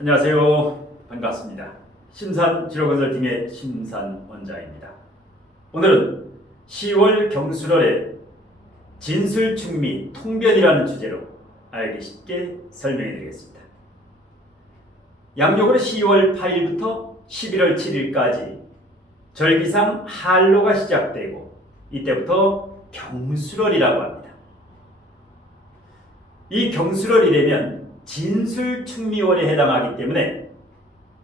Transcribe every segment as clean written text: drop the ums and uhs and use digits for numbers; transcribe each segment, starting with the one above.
안녕하세요. 반갑습니다. 심산지로건설팀의 심산원장입니다. 오늘은 10월 경술월의 진술충미 통변이라는 주제로 알기 쉽게 설명해 드리겠습니다. 양력으로 10월 8일부터 11월 7일까지 절기상 한로가 시작되고 이때부터 경술월이라고 합니다. 이 경술월이 되면 진술충미월에 해당하기 때문에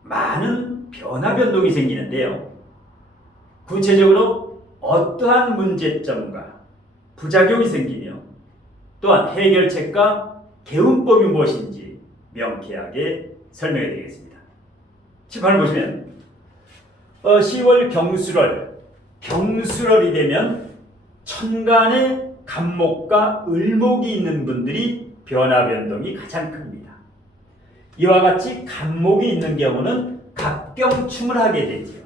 많은 변화 변동이 생기는데요. 구체적으로 어떠한 문제점과 부작용이 생기며 또한 해결책과 개운법이 무엇인지 명쾌하게 설명해 드리겠습니다. 칠판을 보시면 10월 경술월이 되면 천간에 간목과 을목이 있는 분들이 변화 변동이 가장 큽니다. 이와 같이 간목이 있는 경우는 갑경충을 하게 되지요.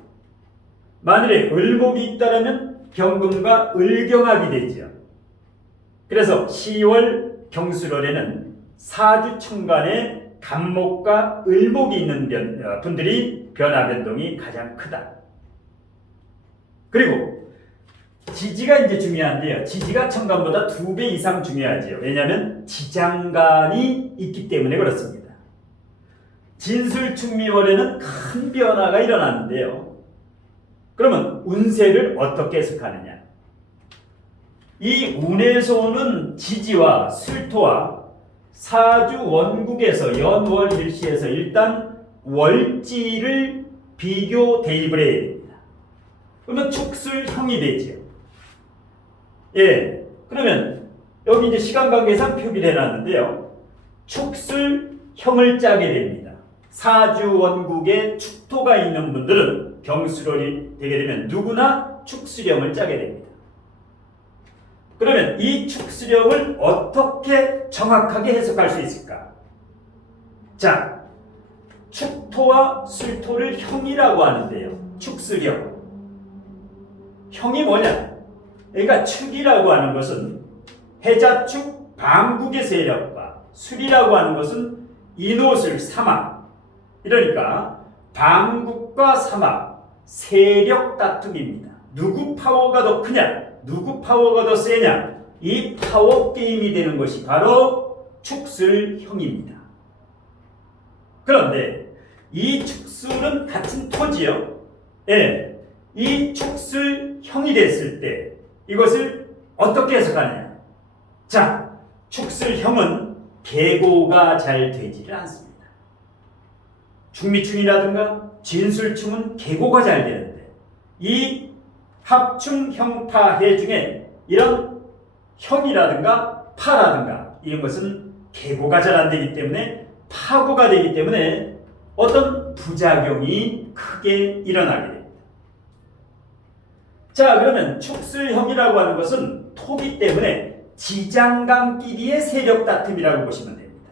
만일에 을목이 있다면 병금과 을경합이 되지요. 그래서 10월 경술월에는 사주 천간에 간목과 을목이 있는 분들이 변화 변동이 가장 크다. 그리고 지지가 이제 중요한데요. 지지가 천간보다 2배 이상 중요하지요. 왜냐하면 지장간이 있기 때문에 그렇습니다. 진술충미월에는 큰 변화가 일어나는데요. 그러면 운세를 어떻게 해석하느냐? 이 운에서 오는 지지와 술토와 사주 원국에서 연월일시에서 일단 월지를 비교 대입을 해야 됩니다. 그러면 축술형이 되지요. 예, 그러면 여기 이제 시간 관계상 표기를 해놨는데요. 축술형을 짜게 됩니다. 사주 원국에 축토가 있는 분들은 경술월이 되게 되면 누구나 축술형을 짜게 됩니다. 그러면 이 축술형을 어떻게 정확하게 해석할 수 있을까? 자, 축토와 술토를 형이라고 하는데요. 축술형. 형이 뭐냐? 그러니까 축이라고 하는 것은 해자축 방국의 세력과 술이라고 하는 것은 인호술 삼합. 이러니까 방국과 삼합 세력 다툼입니다. 누구 파워가 더 크냐? 누구 파워가 더 세냐? 이 파워 게임이 되는 것이 바로 축술형입니다. 그런데 이 축술은 같은 토지요. 예, 이 축술형이 됐을 때 이것을 어떻게 해석하느냐? 자, 축술형은 계고가 잘 되지를 않습니다. 충미충이라든가 진술충은 계고가 잘 되는데 이 합충형파해 중에 이런 형이라든가 파라든가 이런 것은 계고가 잘 안 되기 때문에 파고가 되기 때문에 어떤 부작용이 크게 일어나게 됩니다. 자, 그러면 축술형이라고 하는 것은 토기 때문에 지장간끼리의 세력 다툼이라고 보시면 됩니다.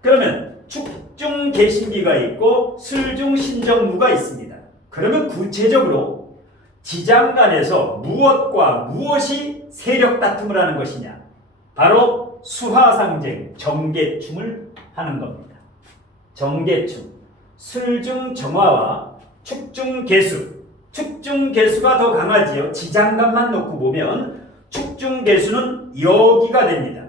그러면 축중 개신기가 있고 술중 신정무가 있습니다. 그러면 구체적으로 지장간에서 무엇과 무엇이 세력 다툼을 하는 것이냐? 바로 수화상쟁, 정계충을 하는 겁니다. 정계충, 술중 정화와 축중 개수. 축중 개수가 더 강하지요. 지장간만 놓고 보면 축중 개수는 여기가 됩니다.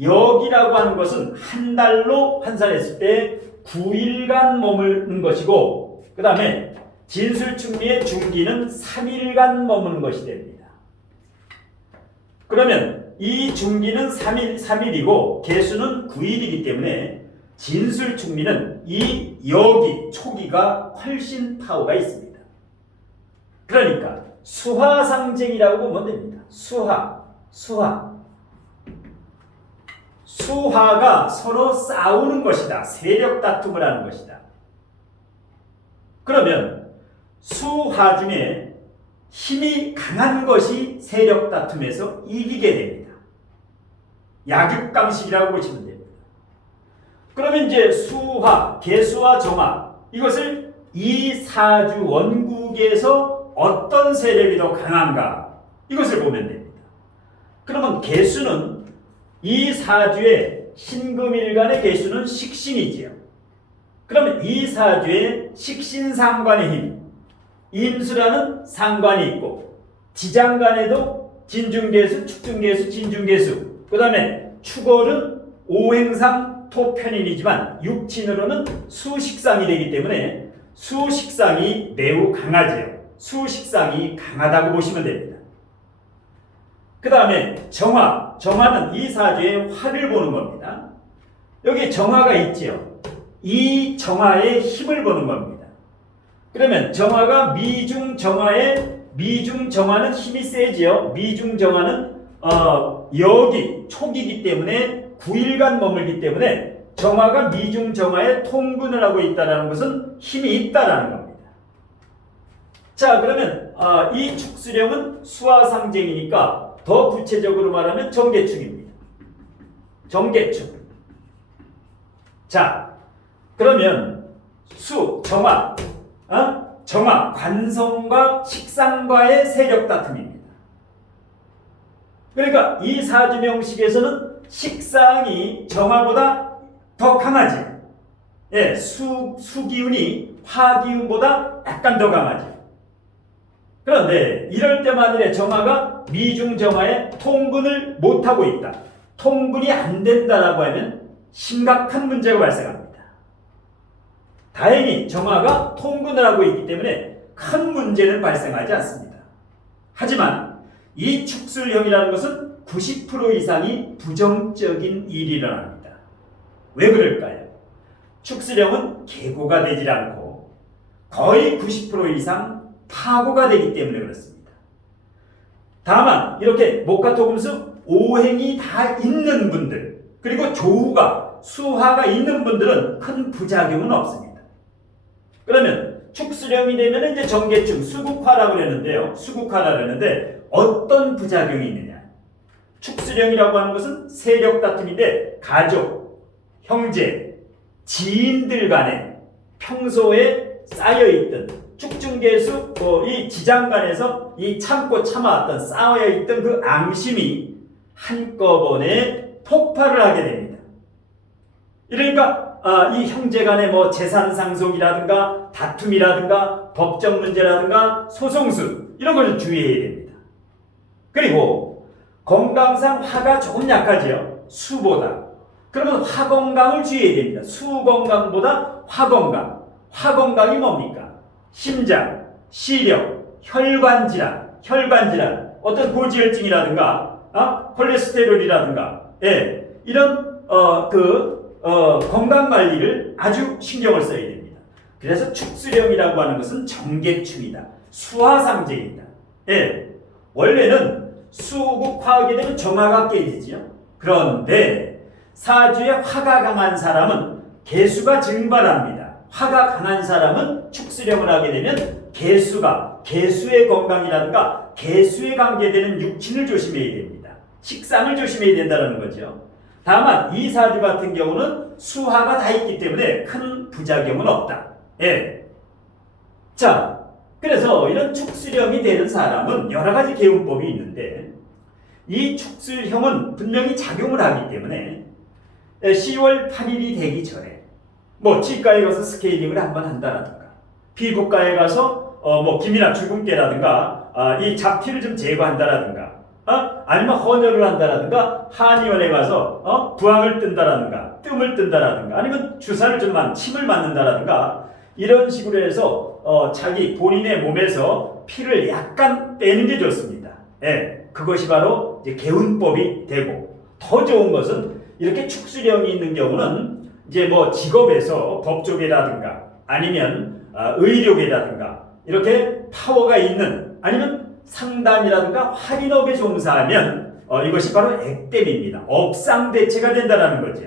여기라고 하는 것은 한 달로 환산했을 때 9일간 머무는 것이고 그 다음에 진술충미의 중기는 3일간 머무는 것이 됩니다. 그러면 이 중기는 3일이고 개수는 9일이기 때문에 진술충미는 이 여기 초기가 훨씬 파워가 있습니다. 그러니까 수화상쟁이라고 보면 됩니다. 수화가 서로 싸우는 것이다. 세력 다툼을 하는 것이다. 그러면 수화 중에 힘이 강한 것이 세력 다툼에서 이기게 됩니다. 약육강식이라고 보시면 됩니다. 그러면 이제 수화, 개수와 정화 이것을 이 사주 원국에서 어떤 세력이 더 강한가 이것을 보면 됩니다. 그러면 개수는 이 사주의 신금일간의 개수는 식신이지요. 그러면 이 사주에 식신상관의 힘, 임수라는 상관이 있고 지장간에도 진중계수, 축중계수, 진중계수, 그 다음에 축월은 오행상 토편인이지만 육친으로는 수식상이 되기 때문에 수식상이 매우 강하지요. 수식상이 강하다고 보시면 됩니다. 그 다음에 정화, 정화는 이 사주의 화를 보는 겁니다. 여기 정화가 있지요. 이 정화의 힘을 보는 겁니다. 그러면 정화가 미중 정화는 힘이 세지요. 미중 정화는 여기 촉이기 때문에 9일간 머물기 때문에 정화가 미중 정화에 통근을 하고 있다는 것은 힘이 있다라는 겁니다. 자, 그러면 이 축수령은 수화상쟁이니까 더 구체적으로 말하면 정계축입니다. 정계축. 자, 그러면 정화, 정화, 관성과 식상과의 세력 다툼입니다. 그러니까 이 사주명식에서는 식상이 정화보다 더 강하지. 예, 수기운이 화기운보다 약간 더 강하지. 그런데 이럴 때 만일에 정화가 미중 정화에 통근을 못하고 있다. 통근이 안 된다라고 하면 심각한 문제가 발생합니다. 다행히 정화가 통근을 하고 있기 때문에 큰 문제는 발생하지 않습니다. 하지만 이 축술형이라는 것은 90% 이상이 부정적인 일이 일어납니다. 왜 그럴까요? 축술형은 계고가 되질 않고 거의 90% 이상 파고가 되기 때문에 그렇습니다. 다만 이렇게 목화토금수 오행이 다 있는 분들, 그리고 조우가 수화가 있는 분들은 큰 부작용은 없습니다. 그러면 축수령이 되면 이제 정계축, 수국화라고 그랬는데요. 수국화라고 그랬는데 어떤 부작용이 있느냐? 축수령이라고 하는 것은 세력 다툼인데 가족, 형제, 지인들 간에 평소에 쌓여있던 축중계수, 이 지장간에서 이 참고 참아왔던 쌓여있던 그 앙심이 한꺼번에 폭발을 하게 됩니다. 그러니까 이 형제간의 뭐 재산 상속이라든가 다툼이라든가 법적 문제라든가 소송수 이런 걸 주의해야 됩니다. 그리고 건강상 화가 조금 약하지요. 수보다. 그러면 화건강을 주의해야 됩니다. 수건강보다 화건강. 화건강이 뭡니까? 심장, 시력, 혈관질환, 어떤 고지혈증이라든가 콜레스테롤이라든가 이런 건강관리를 아주 신경을 써야 됩니다. 그래서 축수령이라고 하는 것은 정계축이다. 수화상제이다. 원래는 수국화하게 되면 정화가 깨지죠. 그런데 사주에 화가 강한 사람은 개수가 증발합니다. 화가 강한 사람은 축수령을 하게 되면 개수의 건강이라든가 개수에 관계되는 육친을 조심해야 됩니다. 식상을 조심해야 된다는 거죠. 다만 이 사주 같은 경우는 수화가 다 있기 때문에 큰 부작용은 없다. 자, 그래서 이런 축수령이 되는 사람은 여러 가지 개운법이 있는데 이 축수형은 분명히 작용을 하기 때문에 10월 8일이 되기 전에 뭐 치과에 가서 스케일링을 한번 한다라든가 피부과에 가서 뭐 기미나 주근깨라든가 이 잡티를 좀 제거한다라든가 아니면 헌혈을 한다라든가 한의원에 가서 부항을 뜬다라든가 뜸을 뜬다라든가 아니면 주사를 좀 침을 맞는다라든가 이런 식으로 해서 자기 본인의 몸에서 피를 약간 빼는 게 좋습니다. 그것이 바로 이제 개운법이 되고 더 좋은 것은 이렇게 축수령이 있는 경우는 이제 뭐 직업에서 법조계라든가 아니면 의료계라든가 이렇게 파워가 있는 아니면 상단이라든가 할인업에 종사하면 이것이 바로 액땜입니다. 업상대체가 된다는 거죠.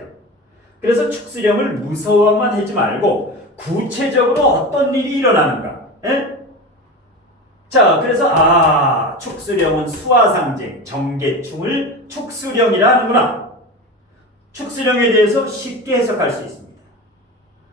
그래서 축수령을 무서워만 하지 말고 구체적으로 어떤 일이 일어나는가. 자, 그래서 축수령은 수화상제, 정계충을 축수령이라 하는구나. 축수령에 대해서 쉽게 해석할 수 있습니다.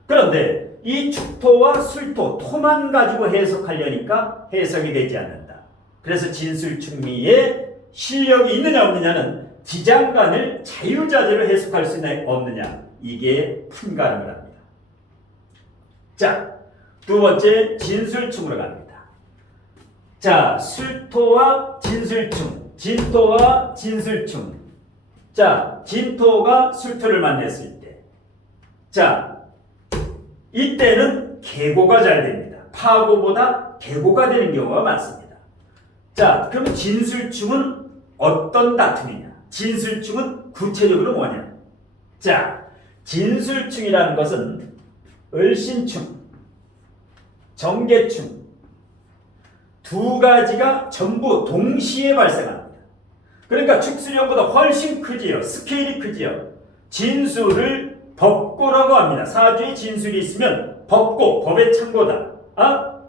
그런데 이 축토와 술토, 토만 가지고 해석하려니까 해석이 되지 않는다. 그래서 진술충리에 실력이 있느냐 없느냐는 지장간을 자유자재로 해석할 수 있느냐 없느냐 이게 판가름을 합니다. 자, 두 번째 진술충으로 갑니다. 자, 술토와 진술충, 진토와 진술충. 자, 진토가 술토를 만났을 때, 자, 이때는 계고가 잘 됩니다. 파고보다 계고가 되는 경우가 많습니다. 자, 그럼 진술충은 어떤 다툼이냐? 진술충은 구체적으로 뭐냐? 자, 진술충이라는 것은 을신충, 정계충 두 가지가 전부 동시에 발생합니다. 그러니까 축수령보다 훨씬 크지요. 스케일이 크지요. 진술을 법고라고 합니다. 사주에 진술이 있으면 법고, 법의 참고다.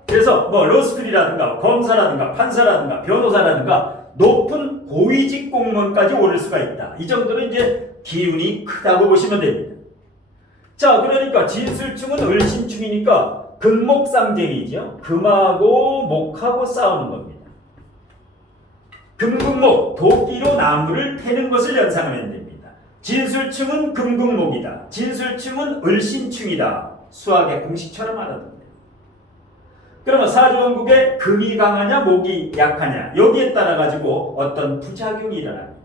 그래서 뭐 로스쿨이라든가 검사라든가 판사라든가 변호사라든가 높은 고위직 공무원까지 오를 수가 있다. 이 정도는 이제 기운이 크다고 보시면 됩니다. 자, 그러니까 진술충은 을신충이니까 금목상쟁이죠. 금하고 목하고 싸우는 겁니다. 금금목, 도끼로 나무를 패는 것을 연상하면 됩니다. 진술충은 금금목이다. 진술충은 을신충이다. 수학의 공식처럼 알아둡니다. 그러면 사주원국에 금이 강하냐 목이 약하냐 여기에 따라 가지고 어떤 부작용이 일어납니다.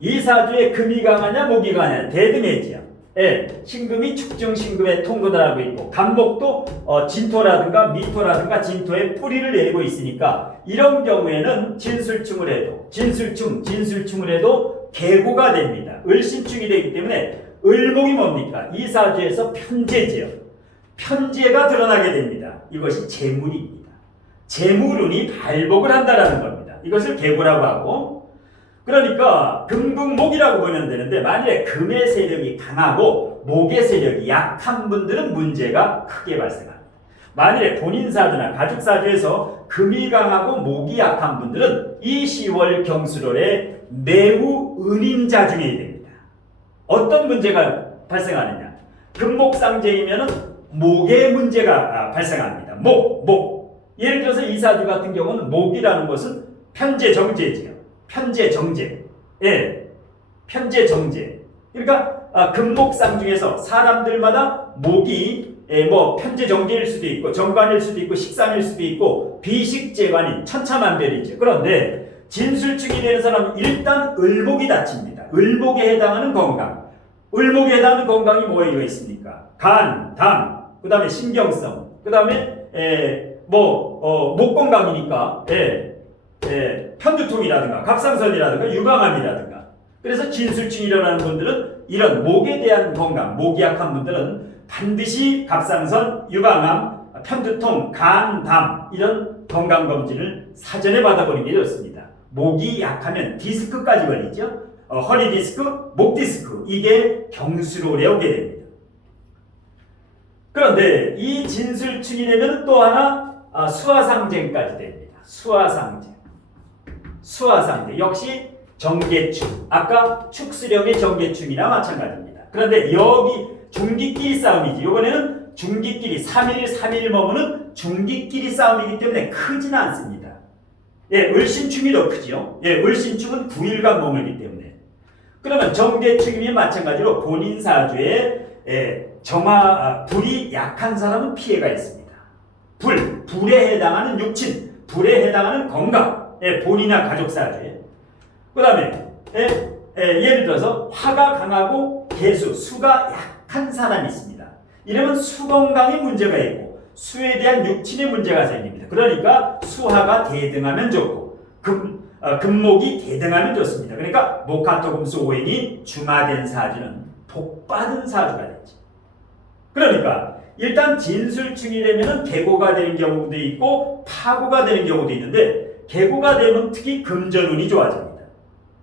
이 사주에 금이 강하냐 목이 강하냐 대등해지요. 예, 신금이 축중신금에 통근을 하고 있고 간목도 진토라든가 미토라든가 진토에 뿌리를 내리고 있으니까 이런 경우에는 진술충을 해도 진술충을 해도 계고가 됩니다. 을신충이 되기 때문에 을목이 뭡니까? 이 사주에서 편재지요. 편재가 드러나게 됩니다. 이것이 재물입니다. 재물운이 발복을 한다라는 겁니다. 이것을 계고라고 하고, 그러니까 금금목이라고 보면 되는데 만약에 금의 세력이 강하고 목의 세력이 약한 분들은 문제가 크게 발생합니다. 만일에 본인 사주나 가족 사주에서 금이 강하고 목이 약한 분들은 이 10월 경술월에 매우 은인자중해야 됩니다. 어떤 문제가 발생하느냐? 금목상제이면은 목에 문제가 발생합니다. 목. 예를 들어서 이 사주 같은 경우는 목이라는 것은 편재정제지요. 편재정제. 예. 편재정제. 그러니까 금목상 중에서 사람들마다 목이 뭐 편재정제일 수도 있고 정관일 수도 있고 식상일 수도 있고 비식재관인 천차만별이죠. 그런데 진술충이 되는 사람은 일단 을목이 다칩니다. 을목에 해당하는 건강. 을목에 해당하는 건강이 뭐에 있습니까? 간, 담, 그 다음에 신경성, 그 다음에 목 건강이니까 편두통이라든가 갑상선이라든가 유방암이라든가. 그래서 진술충이 일어나는 분들은 이런 목에 대한 건강, 목이 약한 분들은 반드시 갑상선, 유방암, 편두통, 간, 담 이런 건강검진을 사전에 받아보는 게 좋습니다. 목이 약하면 디스크까지 걸리죠. 허리 디스크, 목 디스크 이게 경술월에 오게 됩니다. 그런데 이 진술충이 되면 또 하나 수화상쟁까지 됩니다. 수화상쟁 역시 정계충. 아까 축수령의 정계충이나 마찬가지입니다. 그런데 여기 중기끼리 싸움이지. 이번에는 중기끼리 3일 머무는 중기끼리 싸움이기 때문에 크지는 않습니다. 예, 을신충이 더 크죠. 예, 을신충은 9일간 머물기 때문에. 그러면 정계충이면 마찬가지로 본인 사주에 불이 약한 사람은 피해가 있습니다. 불에 해당하는 육친, 불에 해당하는 건강, 본인이나 가족 사주에. 그 다음에 예를 들어서 화가 강하고 개수, 수가 약한 사람이 있습니다. 이러면 수 건강에 문제가 있고 수에 대한 육친에 문제가 생깁니다. 그러니까 수화가 대등하면 좋고 금목이 대등하면 좋습니다. 그러니까 목화토금수 오행이 중화된 사주는 복받은 사주가 되죠. 그러니까 일단 진술충이 되면 계고가 되는 경우도 있고 파고가 되는 경우도 있는데 계고가 되면 특히 금전운이 좋아집니다.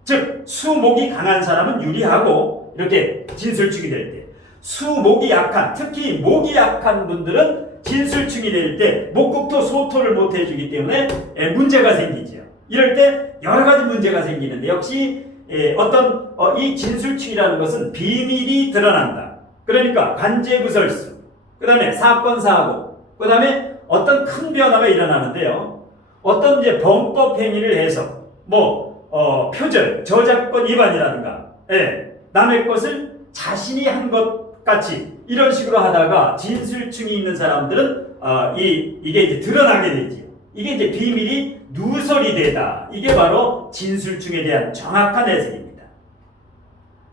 즉 수목이 강한 사람은 유리하고 이렇게 진술충이 될 때 수목이 약한 특히 목이 약한 분들은 진술충이 될 때 목국토 소토를 못 해주기 때문에 문제가 생기죠. 이럴 때 여러 가지 문제가 생기는데 역시 이 진술충이라는 것은 비밀이 드러난다. 그러니까 간제구설수, 그 다음에 사건 사고, 그 다음에 어떤 큰 변화가 일어나는데요. 어떤 이제 범법 행위를 해서 표절, 저작권 위반이라든가, 남의 것을 자신이 한 것 것 같이 이런 식으로 하다가 진술충이 있는 사람들은 이게 이제 드러나게 되지요. 이게 이제 비밀이 누설이 되다. 이게 바로 진술충에 대한 정확한 해석입니다.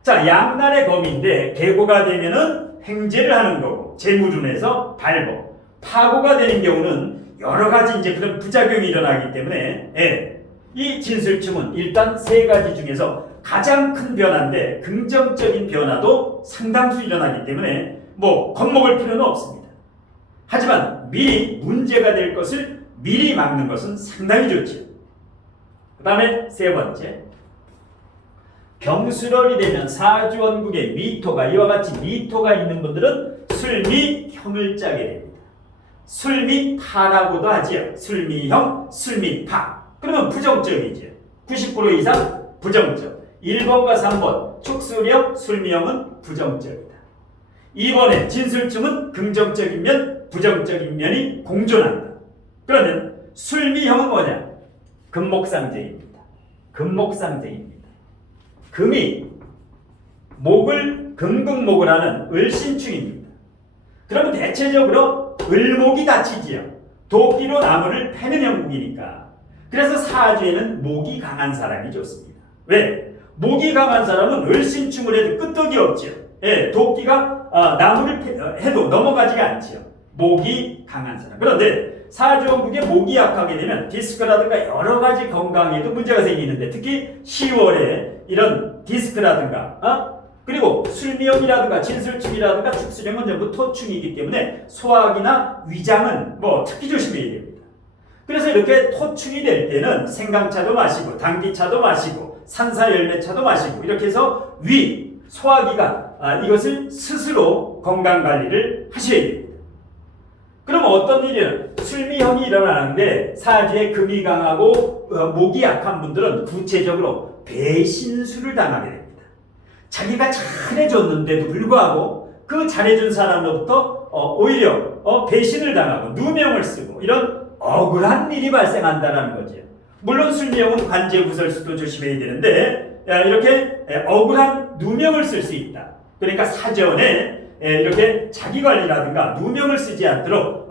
자, 양날의 검인데 계고가 되면은 횡재를 하는 거고 재물운에서 발복, 파고가 되는 경우는 여러 가지 이제 그런 부작용이 일어나기 때문에 이 진술충은 일단 세 가지 중에서 가장 큰 변화인데 긍정적인 변화도 상당수 일어나기 때문에 뭐 겁먹을 필요는 없습니다. 하지만 미리 문제가 될 것을 미리 막는 것은 상당히 좋죠. 그 다음에 세 번째, 병술월이 되면 사주원국에 미토가 이와 같이 미토가 있는 분들은 술미형을 짜게 됩니다. 술미타라고도 하지요. 술미형, 술미파. 그러면 부정적이죠. 90% 이상 부정적. 1번과 3번 축술형, 술미형은 부정적이다. 2번에 진술충은 긍정적인 면, 부정적인 면이 공존한다. 그러면 술미형은 뭐냐? 금목상제입니다. 금목상제입니다. 금이 목을 금극목을 하는 을신충입니다. 그러면 대체적으로 을목이 다치지요. 도끼로 나무를 패는 형국이니까. 그래서 사주에는 목이 강한 사람이 좋습니다. 왜? 목이 강한 사람은 을신충을 해도 끄떡이 없죠. 도끼가 나무를 해도 넘어가지가 않지요. 목이 강한 사람. 그런데 사주원국에 목이 약하게 되면 디스크라든가 여러 가지 건강에도 문제가 생기는데 특히 10월에 이런 디스크라든가 그리고 술미형이라든가 진술충이라든가 축술형은 전부 토충이기 때문에 소화기나 위장은 뭐 특히 조심해야 됩니다. 그래서 이렇게 토충이 될 때는 생강차도 마시고 당귀차도 마시고 산사열매차도 마시고 이렇게 해서 위, 소화기가 이것을 스스로 건강관리를 하셔야 됩니다. 그럼 어떤 일이는 술미형이 일어나는데 사주에 금이 강하고 목이 약한 분들은 구체적으로 배신수를 당하게 됩니다. 자기가 잘해줬는데도 불구하고 그 잘해준 사람으로부터 오히려 배신을 당하고 누명을 쓰고 이런 억울한 일이 발생한다는 거죠. 물론 술미형은 관제구설수도 조심해야 되는데 이렇게 억울한 누명을 쓸 수 있다. 그러니까 사전에 이렇게 자기관리라든가 누명을 쓰지 않도록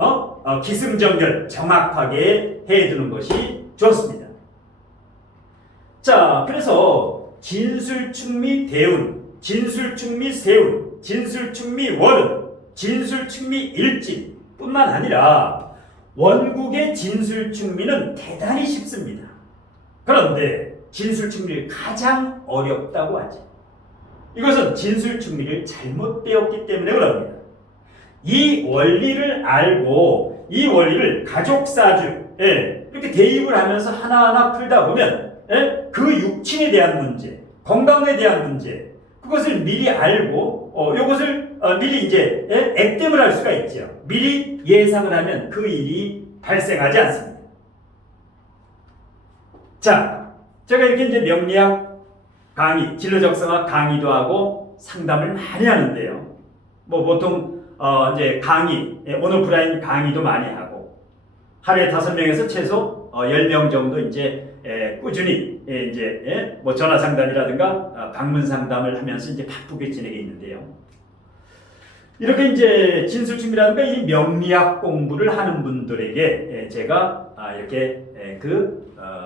기승전결 정확하게 해두는 것이 좋습니다. 자, 그래서 진술충미 대운, 진술충미 세운, 진술충미 월운, 진술충미 일진 뿐만 아니라 원국의 진술충미는 대단히 쉽습니다. 그런데 진술충미를 가장 어렵다고 하죠. 이것은 진술충미를 잘못 배웠기 때문에 그럽니다. 이 원리를 알고 이 원리를 가족사주에 이렇게 대입을 하면서 하나하나 풀다 보면 그 육친에 대한 문제, 건강에 대한 문제 그것을 미리 알고 이것을 미리 이제 액땜을 할 수가 있죠. 미리 예상을 하면 그 일이 발생하지 않습니다. 자, 제가 이렇게 이제 명리학 강의, 진로적성학 강의도 하고 상담을 많이 하는데요. 뭐 보통 이제 강의, 온오프라인 강의도 많이 하고 하루에 5명에서 최소 10명 정도 이제 꾸준히 이제 뭐 전화 상담이라든가 방문 상담을 하면서 이제 바쁘게 지내게 있는데요. 이렇게 이제 진술충이라든가 이 명리학 공부를 하는 분들에게 제가 이렇게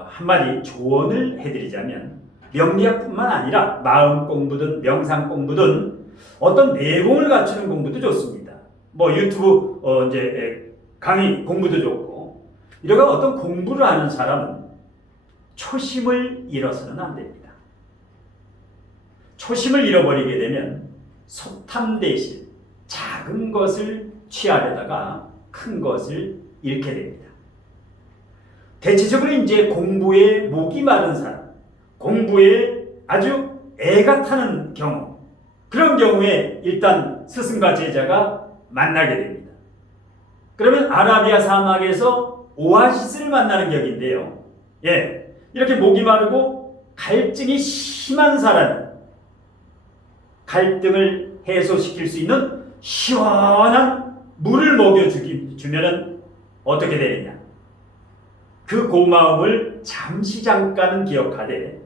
한마디 조언을 해드리자면 명리학뿐만 아니라 마음 공부든 명상 공부든 어떤 내공을 갖추는 공부도 좋습니다. 뭐 유튜브 이제 강의 공부도 좋고 이러한 어떤 공부를 하는 사람은 초심을 잃어서는 안 됩니다. 초심을 잃어버리게 되면 소탐 대신 작은 것을 취하려다가 큰 것을 잃게 됩니다. 대체적으로 이제 공부에 목이 마른 사람, 공부에 아주 애가 타는 경우, 그런 경우에 일단 스승과 제자가 만나게 됩니다. 그러면 아라비아 사막에서 오아시스를 만나는 격인데요. 이렇게 목이 마르고 갈증이 심한 사람이 갈등을 해소시킬 수 있는 시원한 물을 먹여주면은 어떻게 되느냐? 그 고마움을 잠시 잠깐은 기억하되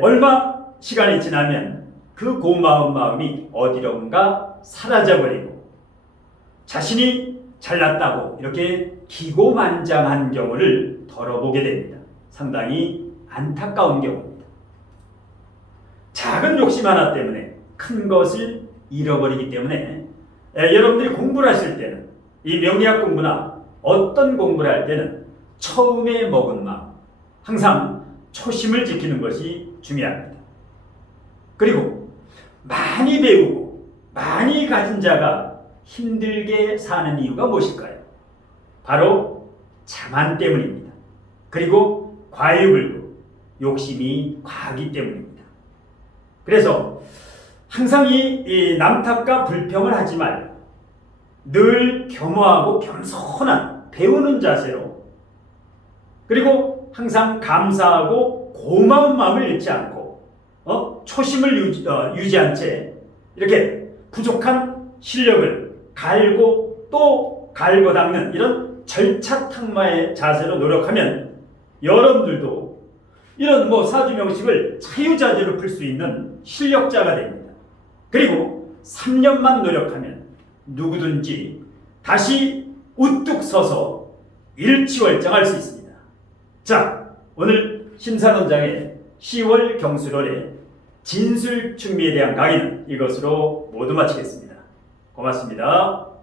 얼마 시간이 지나면 그 고마운 마음이 어디론가 사라져버리고 자신이 잘났다고 이렇게 기고만장한 경우를 덜어보게 됩니다. 상당히 안타까운 경우입니다. 작은 욕심 하나 때문에 큰 것을 잃어버리기 때문에 여러분들이 공부를 하실 때는 이 명리학 공부나 어떤 공부를 할 때는 처음에 먹은 마음, 항상 초심을 지키는 것이 중요합니다. 그리고 많이 배우고 많이 가진 자가 힘들게 사는 이유가 무엇일까요? 바로 자만 때문입니다. 그리고 과유불급, 욕심이 과하기 때문입니다. 그래서 항상 이 남탓과 불평을 하지 말고 늘 겸허하고 겸손한 배우는 자세로, 그리고 항상 감사하고 고마운 마음을 잃지 않고 초심을 유지한 채 이렇게 부족한 실력을 갈고 또 갈고 닦는 이런 절차탕마의 자세로 노력하면 여러분들도 이런 사주명식을 자유자재로 풀 수 있는 실력자가 됩니다. 그리고 3년만 노력하면 누구든지 다시 우뚝 서서 일취월장할 수 있습니다. 자, 오늘 심사론장의 10월 경술월의 진술충미에 대한 강의는 이것으로 모두 마치겠습니다. 고맙습니다.